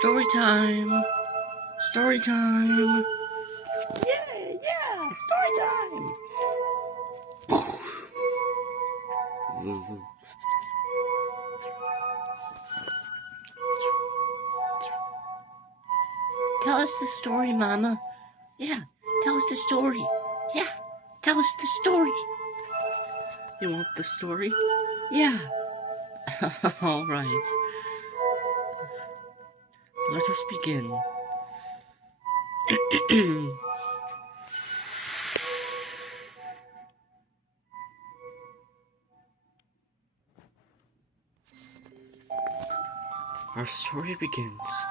Story time! Story time! Yeah! Story time! Tell us the story, Mama. Yeah, tell us the story. Yeah, tell us the story. You want the story? Yeah. All right. Let us begin. Our story begins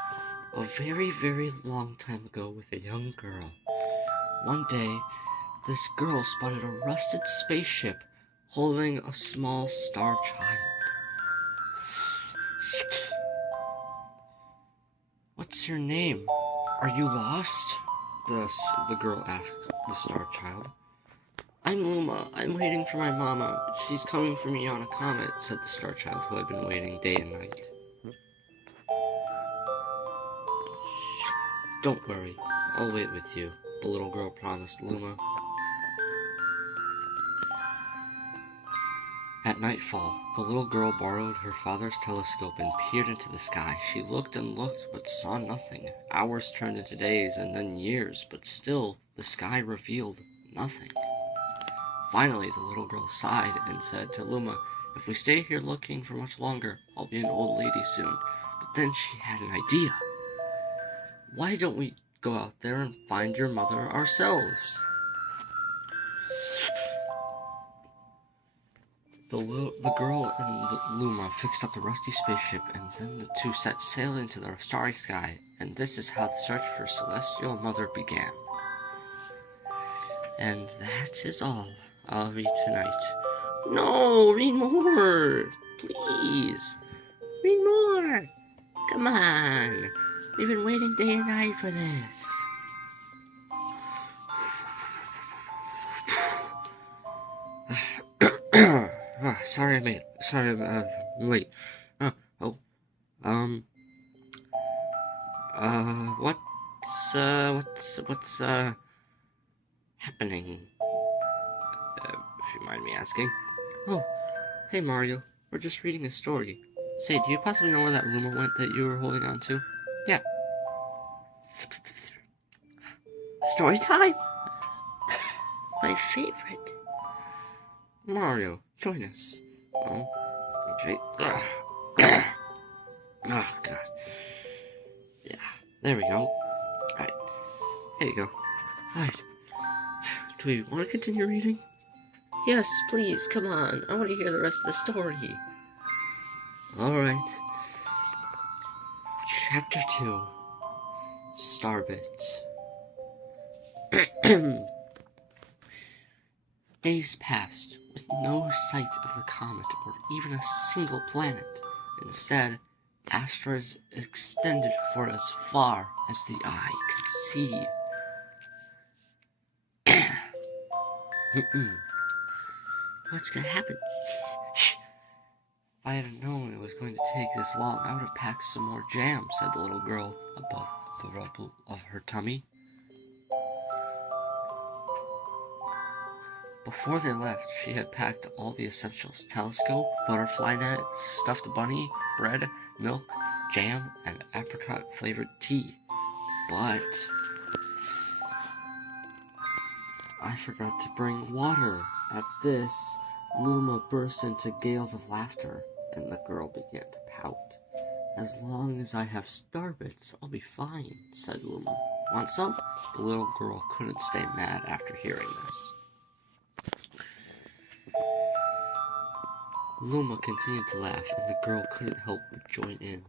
a very, very long time ago with a young girl. One day, this girl spotted a rusted spaceship holding a small star child. What's your name? Are you lost? The girl asked the star child. I'm Luma. I'm waiting for my mama. She's coming for me on a comet, said the star child, who had been waiting day and night. Don't worry. I'll wait with you, the little girl promised Luma. At nightfall, the little girl borrowed her father's telescope and peered into the sky. She looked and looked, but saw nothing. Hours turned into days and then years, but still the sky revealed nothing. Finally, the little girl sighed and said to Luma, "If we stay here looking for much longer, I'll be an old lady soon." But then she had an idea. "Why don't we go out there and find your mother ourselves?" The girl and Luma fixed up the rusty spaceship, and then the two set sail into the starry sky, and this is how the search for Celestial Mother began. And that is all I'll read tonight. No, read more! Please! Read more! Come on! We've been waiting day and night for this. Sorry I'm late. What's happening? If you mind me asking. Oh, hey Mario, we're just reading a story. Say, do you possibly know where that Luma went that you were holding on to? Yeah. Story time? My favorite. Mario, join us. Oh, okay. Oh, God. Yeah, there we go. Alright, there you go. Alright. Do we want to continue reading? Yes, please, come on. I want to hear the rest of the story. Alright. Chapter 2. Starbits. Days passed, with no sight of the comet or even a single planet. Instead, asteroids extended for as far as the eye could see. What's gonna happen? Shh! If I had known it was going to take this long, I would have packed some more jam, said the little girl above the rubble of her tummy. Before they left, she had packed all the essentials: telescope, butterfly net, stuffed bunny, bread, milk, jam, and apricot-flavored tea. But I forgot to bring water. At this, Luma burst into gales of laughter, and the girl began to pout. "As long as I have starbits, I'll be fine," said Luma. "Want some?" The little girl couldn't stay mad after hearing this. Luma continued to laugh, and the girl couldn't help but join in.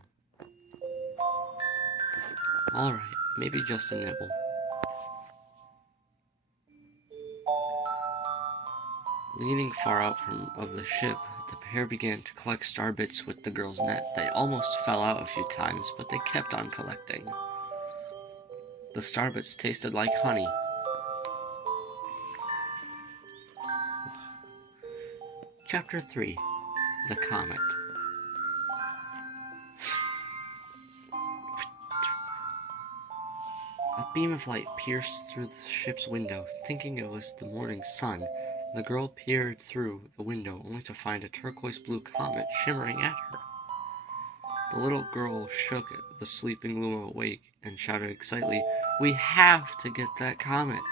"Alright, maybe just a nibble." Leaning far out of the ship, the pair began to collect starbits with the girl's net. They almost fell out a few times, but they kept on collecting. The starbits tasted like honey. Chapter 3. The Comet. A beam of light pierced through the ship's window. Thinking it was the morning sun, the girl peered through the window only to find a turquoise-blue comet shimmering at her. The little girl shook the sleeping Luma awake and shouted excitedly, "We have to get that comet!"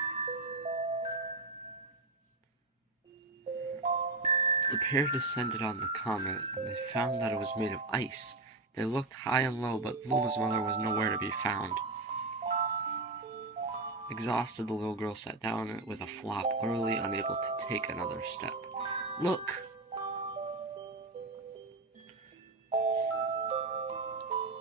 The pair descended on the comet, and they found that it was made of ice. They looked high and low, but Luma's mother was nowhere to be found. Exhausted, the little girl sat down with a flop, utterly unable to take another step. "Look!"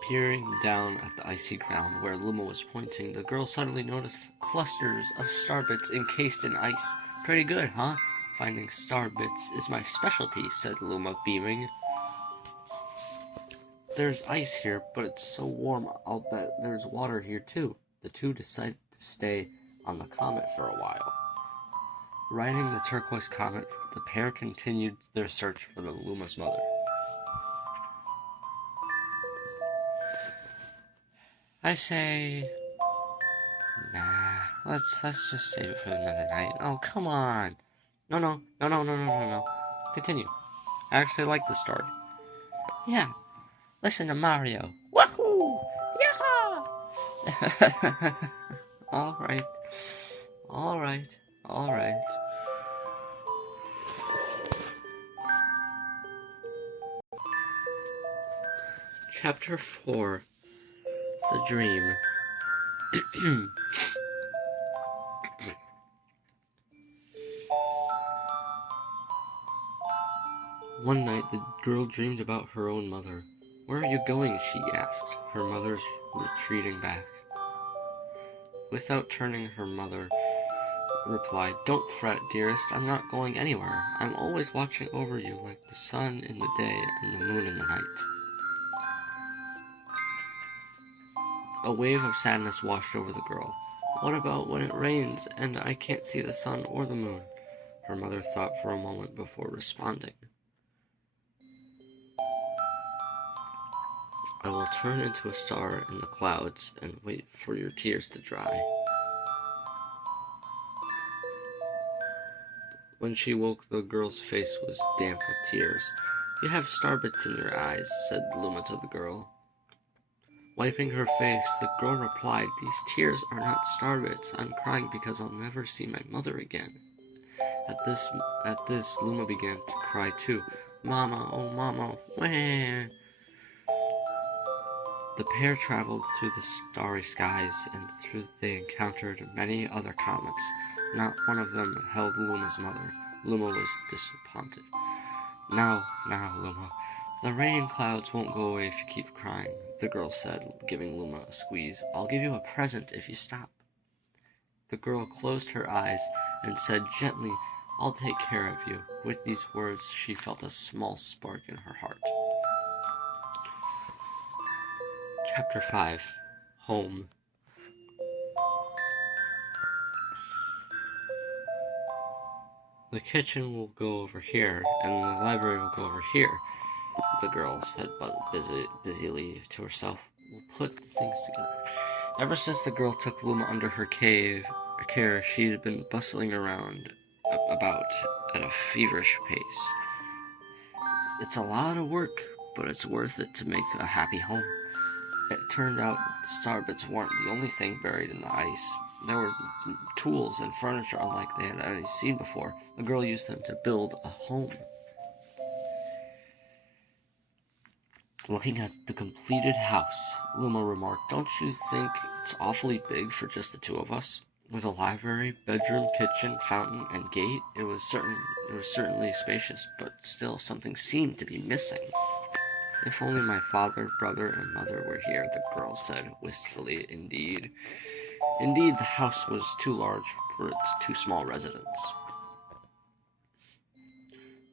Peering down at the icy ground where Luma was pointing, the girl suddenly noticed clusters of star bits encased in ice. "Pretty good, huh? Finding star bits is my specialty," said Luma, beaming. "There's ice here, but it's so warm I'll bet there's water here too." The two decided to stay on the comet for a while. Riding the turquoise comet, the pair continued their search for the Luma's mother. I say, nah, let's just save it for another night. Oh, come on. No. Continue. I actually like the story. Yeah, listen to Mario. Wahoo! Yaha! All right. Chapter 4. The Dream. One night, the girl dreamed about her own mother. "Where are you going?" she asked, her mother's retreating back. Without turning, her mother replied, "Don't fret, dearest, I'm not going anywhere. I'm always watching over you like the sun in the day and the moon in the night." A wave of sadness washed over the girl. "What about when it rains and I can't see the sun or the moon?" Her mother thought for a moment before responding. "I will turn into a star in the clouds and wait for your tears to dry." When she woke, the girl's face was damp with tears. "You have starbits in your eyes," said Luma to the girl. Wiping her face, the girl replied, "These tears are not starbits. I'm crying because I'll never see my mother again." At this, Luma began to cry too. "Mama, oh mama, wah!" The pair traveled through the starry skies, and they encountered many other comets. Not one of them held Luma's mother. Luma was disappointed. Now, Luma, the rain clouds won't go away if you keep crying," the girl said, giving Luma a squeeze. "I'll give you a present if you stop." The girl closed her eyes and said gently, "I'll take care of you." With these words, she felt a small spark in her heart. Chapter 5. Home. "The kitchen will go over here, and the library will go over here," the girl said busily to herself. "We'll put the things together." Ever since the girl took Luma under her care, she'd been bustling about at a feverish pace. It's a lot of work, but it's worth it to make a happy home. It turned out the starbits weren't the only thing buried in the ice. There were tools and furniture unlike they had ever seen before. The girl used them to build a home. Looking at the completed house, Luma remarked, "Don't you think it's awfully big for just the two of us?" With a library, bedroom, kitchen, fountain, and gate, it was certainly spacious, but still something seemed to be missing. "If only my father, brother, and mother were here," the girl said wistfully. Indeed, the house was too large for its too small residence.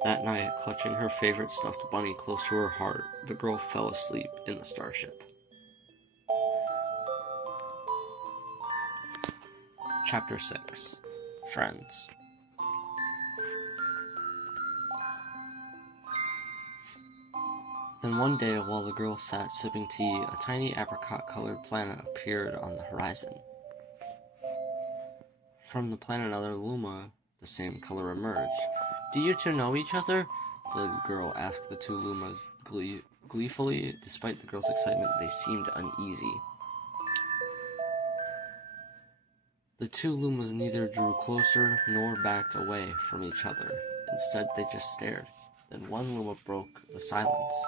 That night, clutching her favorite stuffed bunny close to her heart, the girl fell asleep in the starship. Chapter 6. Friends. Then one day, while the girl sat sipping tea, a tiny apricot-colored planet appeared on the horizon. From the planet another Luma, the same color emerged. Do you two know each other? The girl asked the two Lumas gleefully. Despite the girl's excitement, they seemed uneasy. The two Lumas neither drew closer nor backed away from each other. Instead, they just stared. Then one Luma broke the silence.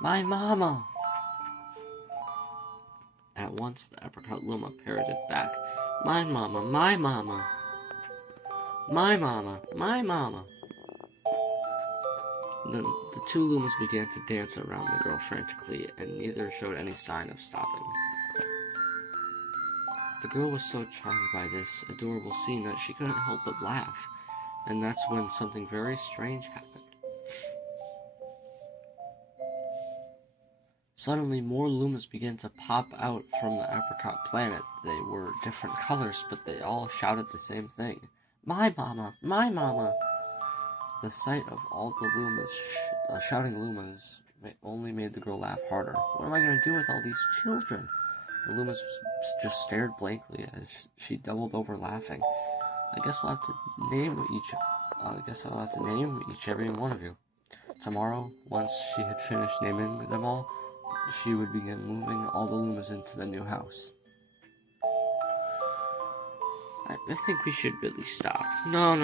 My mama! At once, the apricot Luma parroted back. My mama, my mama. My mama, my mama. Then the two Lumas began to dance around the girl frantically, and neither showed any sign of stopping. The girl was so charmed by this adorable scene that she couldn't help but laugh, and that's when something very strange happened. Suddenly, more Lumas began to pop out from the apricot planet. They were different colors, but they all shouted the same thing. My mama! My mama! The sight of all the Lumas, shouting Lumas, only made the girl laugh harder. What am I going to do with all these children? The Lumas just stared blankly as she doubled over laughing. I guess I'll have to name every one of you. Tomorrow, once she had finished naming them all, she would begin moving all the Lumas into the new house. I think we should really stop. No.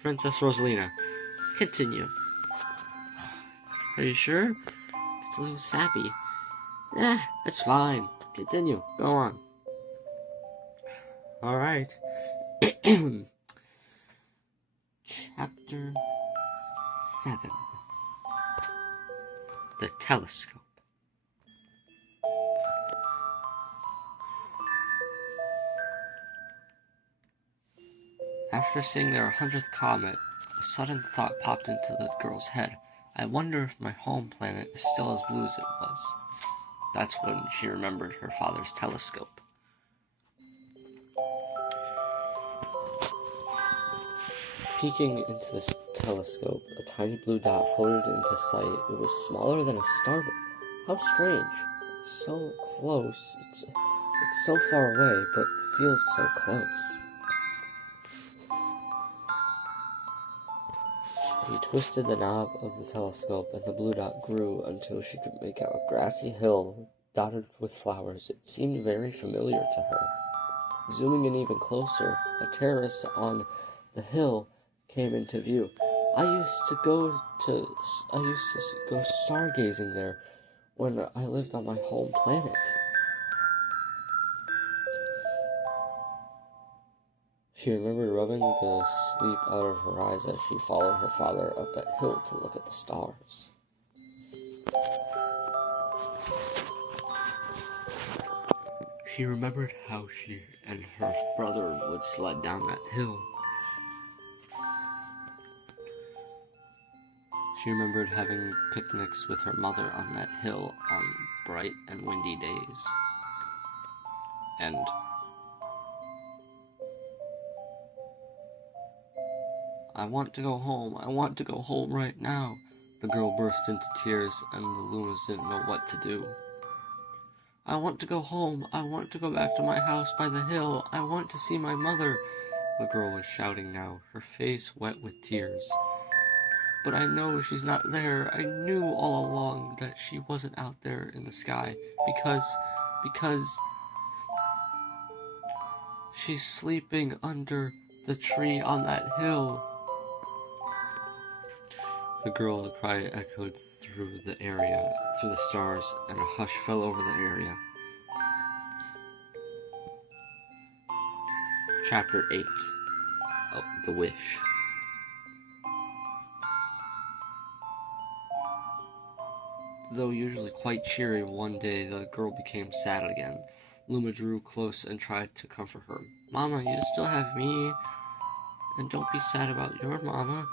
Princess Rosalina, continue. Are you sure? It's a little sappy. It's fine. Continue. Go on. Alright. Chapter 7. The Telescope. After seeing their 100th comet, a sudden thought popped into the girl's head. I wonder if my home planet is still as blue as it was. That's when she remembered her father's telescope. Peeking into the telescope, a tiny blue dot floated into sight. It was smaller than a star. How strange. It's so close. It's so far away, but feels so close. She twisted the knob of the telescope, and the blue dot grew until she could make out a grassy hill dotted with flowers. It seemed very familiar to her. Zooming in even closer, a terrace on the hill came into view. I used to go stargazing there when I lived on my home planet. She remembered rubbing the sleep out of her eyes as she followed her father up that hill to look at the stars. She remembered how she and her brother would sled down that hill. She remembered having picnics with her mother on that hill on bright and windy days. And I want to go home. I want to go home right now. The girl burst into tears, and the Lumas didn't know what to do. I want to go home. I want to go back to my house by the hill. I want to see my mother. The girl was shouting now, her face wet with tears. But I know she's not there. I knew all along that she wasn't out there in the sky because she's sleeping under the tree on that hill. The girl's cry echoed through the stars, and a hush fell over the area. Chapter 8. The Wish. Though usually quite cheery, one day the girl became sad again. Luma drew close and tried to comfort her. Mama, you still have me. And don't be sad about your mama,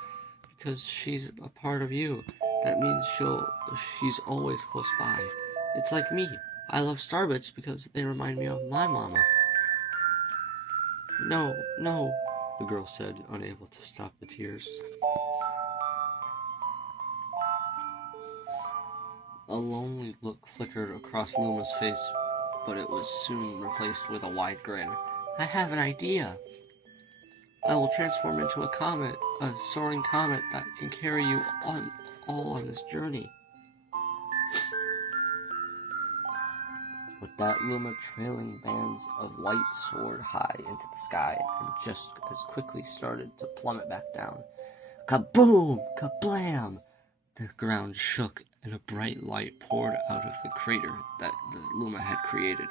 because she's a part of you. That means she's always close by. It's like me. I love Starbits because they remind me of my mama. No, the girl said, unable to stop the tears. A lonely look flickered across Luma's face, but it was soon replaced with a wide grin. I have an idea. I will transform into a comet, a soaring comet that can carry you all on this journey. With that, Luma trailing bands of light soared high into the sky and just as quickly started to plummet back down. Kaboom! Kablam! The ground shook and a bright light poured out of the crater that the Luma had created.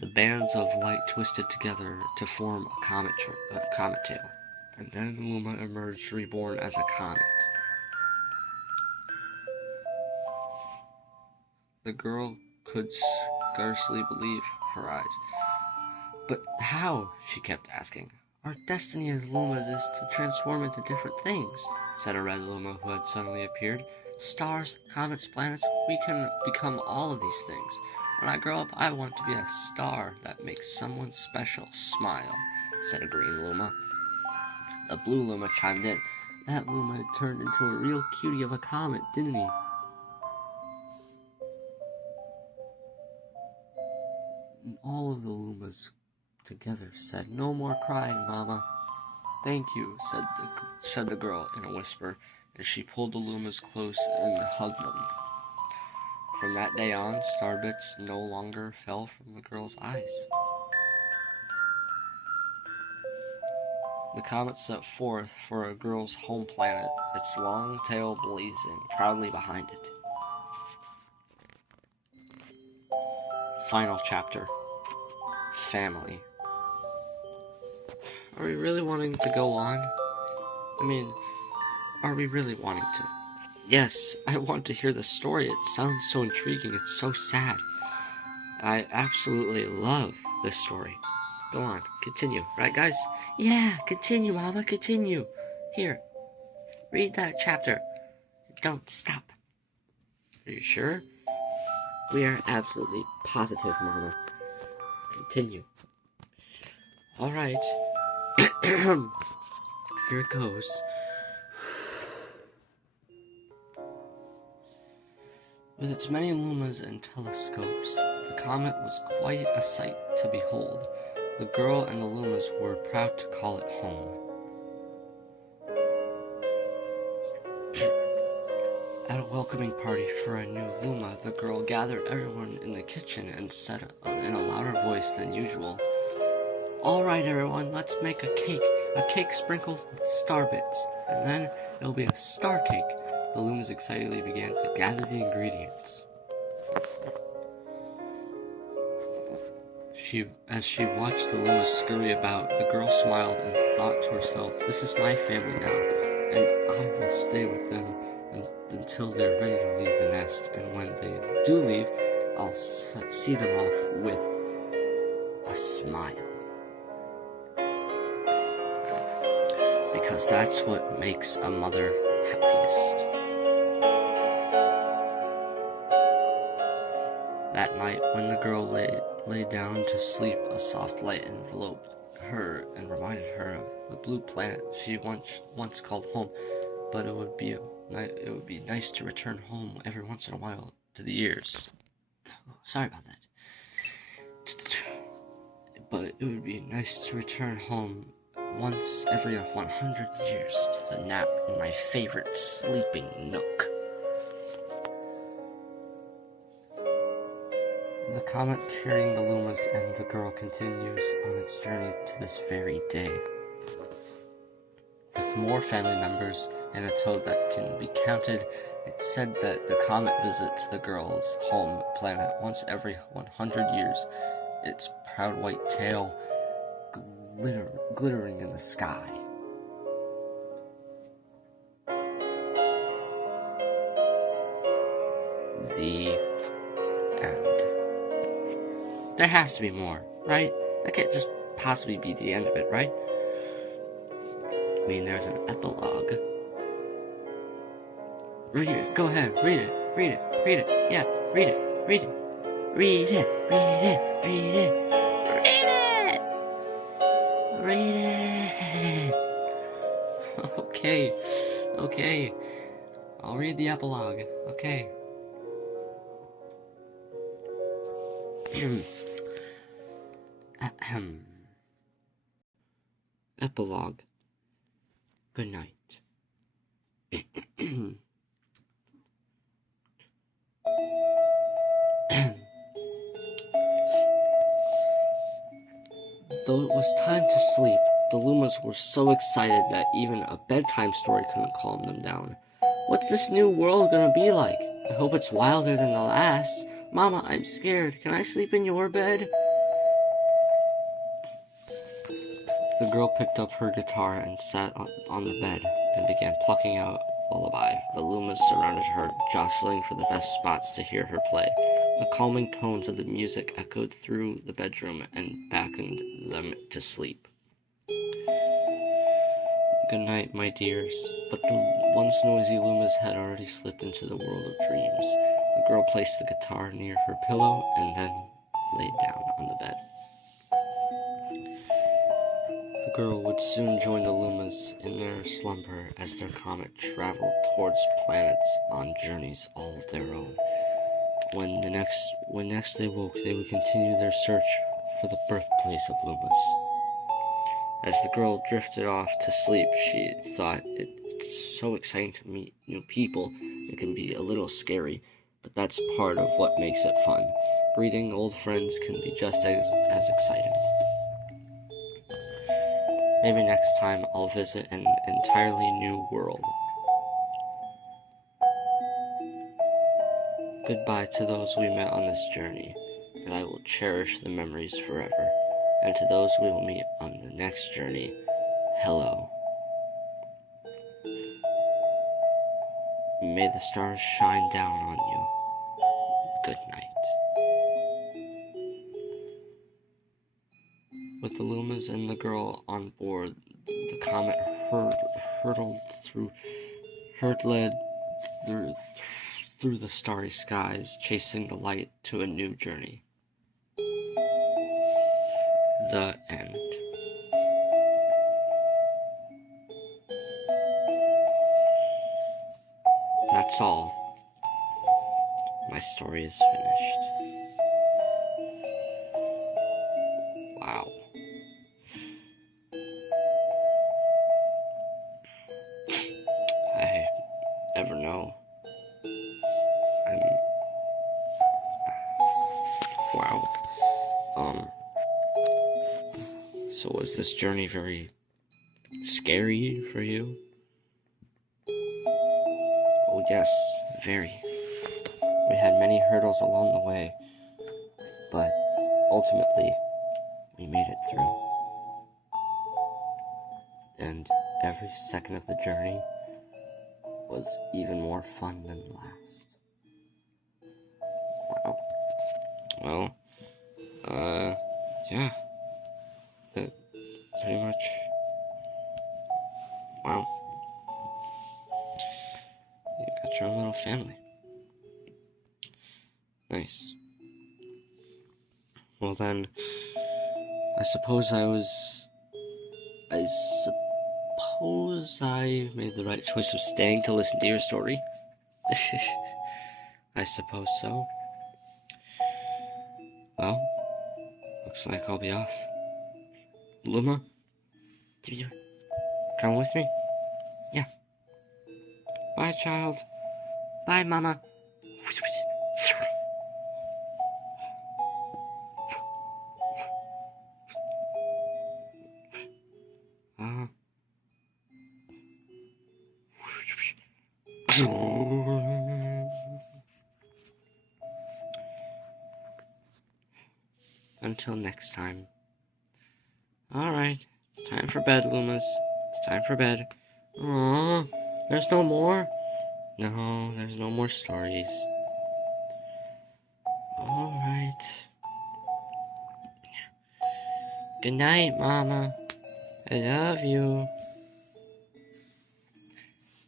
The bands of light twisted together to form a comet tail, and then Luma emerged reborn as a comet. The girl could scarcely believe her eyes. But how? She kept asking. Our destiny as Lumas is to transform into different things, said a red Luma who had suddenly appeared. Stars, comets, planets, we can become all of these things. When I grow up, I want to be a star that makes someone special smile, said a green Luma. A blue Luma chimed in. That Luma had turned into a real cutie of a comet, didn't he? And all of the Lumas together said, "No more crying, Mama." "Thank you," said the girl in a whisper, and she pulled the Lumas close and hugged them. From that day on, starbits no longer fell from the girl's eyes. The comet set forth for a girl's home planet, its long tail blazing proudly behind it. Final chapter. Family. Are we really wanting to go on? Are we really wanting to? Yes, I want to hear the story. It sounds so intriguing. It's so sad. I absolutely love this story. Go on, continue. Right, guys? Yeah, continue, Mama, continue. Here, read that chapter. Don't stop. Are you sure? We are absolutely positive, Mama. Continue. All right. Here it goes. With its many lumas and telescopes, the comet was quite a sight to behold. The girl and the lumas were proud to call it home. At a welcoming party for a new luma, the girl gathered everyone in the kitchen and said in a louder voice than usual, "All right, everyone, let's make a cake sprinkled with star bits, and then it'll be a star cake." The Lumas excitedly began to gather the ingredients. As she watched the Lumas scurry about, the girl smiled and thought to herself, "This is my family now, and I will stay with them until they're ready to leave the nest, and when they do leave, I'll see them off with a smile." Because that's what makes a mother happiest. That night, when the girl lay down to sleep, a soft light enveloped her and reminded her of the blue planet she once called home. But it would be nice to return home every once in a while to the years. Oh, sorry about that. But it would be nice to return home once every 100 years to nap in my favorite sleeping nook. The comet carrying the Lumas and the girl continues on its journey to this very day. With more family members and a toad that can be counted, it's said that the comet visits the girl's home planet once every 100 years, its proud white tail glittering in the sky. The end. There has to be more, right? That can't just possibly be the end of it, right? I mean, there's an epilogue. Read it. Go ahead. Read it. Read it. Read it. Yeah. Read it. Read it. Read it. Read it. Read it. Read it. Read it. Okay. Okay. I'll read the epilogue. Okay. Epilogue. Good night. Though it was time to sleep, the Lumas were so excited that even a bedtime story couldn't calm them down. What's this new world gonna be like? I hope it's wilder than the last. Mama, I'm scared. Can I sleep in your bed? The girl picked up her guitar and sat on the bed and began plucking out a lullaby. The Lumas surrounded her, jostling for the best spots to hear her play. The calming tones of the music echoed through the bedroom and beckoned them to sleep. Good night, my dears. But the once noisy Lumas had already slipped into the world of dreams. The girl placed the guitar near her pillow and then laid down on the bed. The girl would soon join the Lumas in their slumber as their comet traveled towards planets on journeys all of their own. When next they woke, they would continue their search for the birthplace of Lumas. As the girl drifted off to sleep, she thought, it's so exciting to meet new people. It can be a little scary, but that's part of what makes it fun. Greeting old friends can be just as exciting. Maybe next time I'll visit an entirely new world. Goodbye to those we met on this journey, and I will cherish the memories forever. And to those we will meet on the next journey, hello. May the stars shine down on you. Good night. With the Lumas and the girl on board, the comet led through the starry skies, chasing the light to a new journey. The end. That's all. My story is finished. Wow. I never know. Wow. So was this journey very scary for you? Oh yes, very. We had many hurdles along the way, but ultimately, we made it through. And every second of the journey was even more fun than the last. Wow. Well, yeah. Pretty much. Wow. You got your own little family. Nice. Well then, I suppose I made the right choice of staying to listen to your story. I suppose so. Well, looks like I'll be off. Luma? Come with me? Yeah. Bye, child. Bye, Mama. Until next time. Alright, it's time for bed, Lumas. It's time for bed. Aww, there's no more? No, there's no more stories. Alright. Good night, Mama. I love you.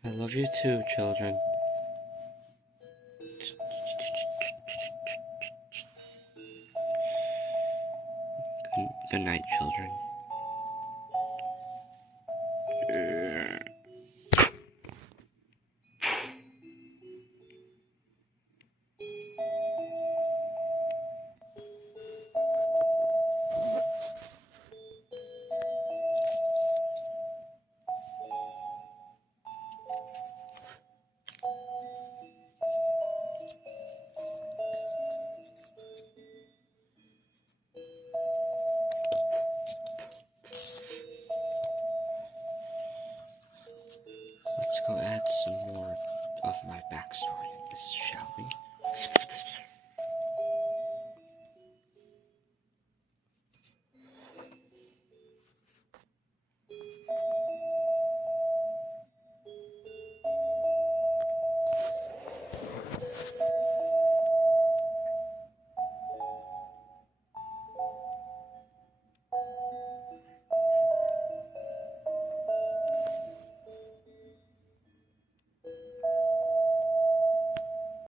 I love you too, children. Good night, children.